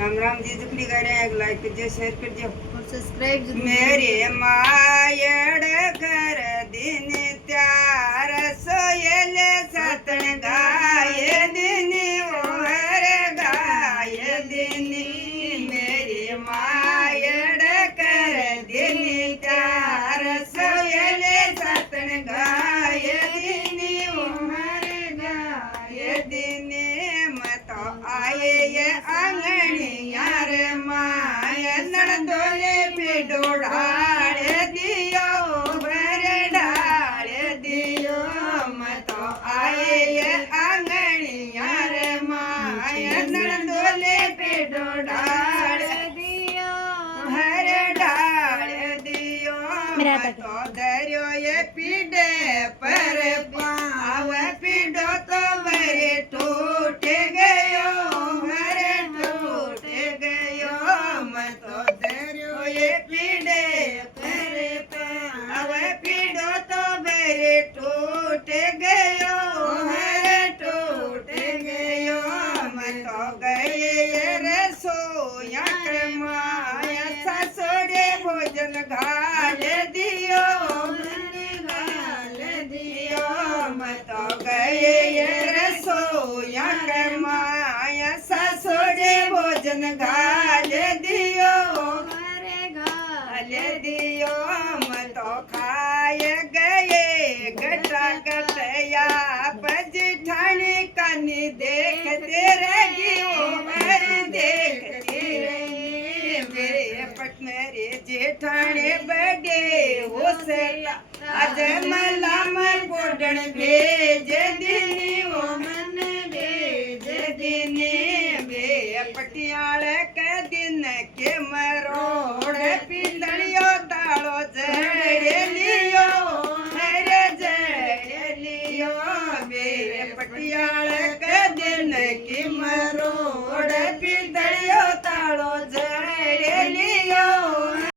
राम राम जी जुकड़ी कर रहे हैं, लाइक कीजिए, शेयर कीजिए और सब्सक्राइब जरूर मेरे मायड़ कर दिन त्यार सोयले सतन गाय दिन ओहर गाय दिन मेरे मायड़ कर दिन त्यार सोयले सतन गाय दिन ओहर गाय दिन मत आए ये आंगणियार माय नंदोले पिडो ढाल दियो भर ढाल दियो मत आए ये आंगणियार माय नंदोले पिडो ढाल दियो भर ढाल दियो मत दरियो ये पीडे पर पाव पीडो तो वरे टूट गयो वरे टूट गयो मत दरियो ये पीडे पर पाव पीडो तो वरे टूट गयो वरे टूट गयो मत गए ये रसोया क्रमाया ससुरे भोजन घाल दियो घाल दियो मत गए ये रसोया क्रमाया ससुरे भोजन घाल दियो घाल दियो मत खाए गए गटा गटया पजठानी कनी देखते रहियो मर देखते रहिए मेरे पटनरे जेठाने बड़े होसला आज मलाम कोडण भेज दिनी ओ मन भेज दिनी बे पटियाल के दिन के मरोड़ पिंदड़ियो तालो जड़ लियो हर जड़ लियो बे पटियाल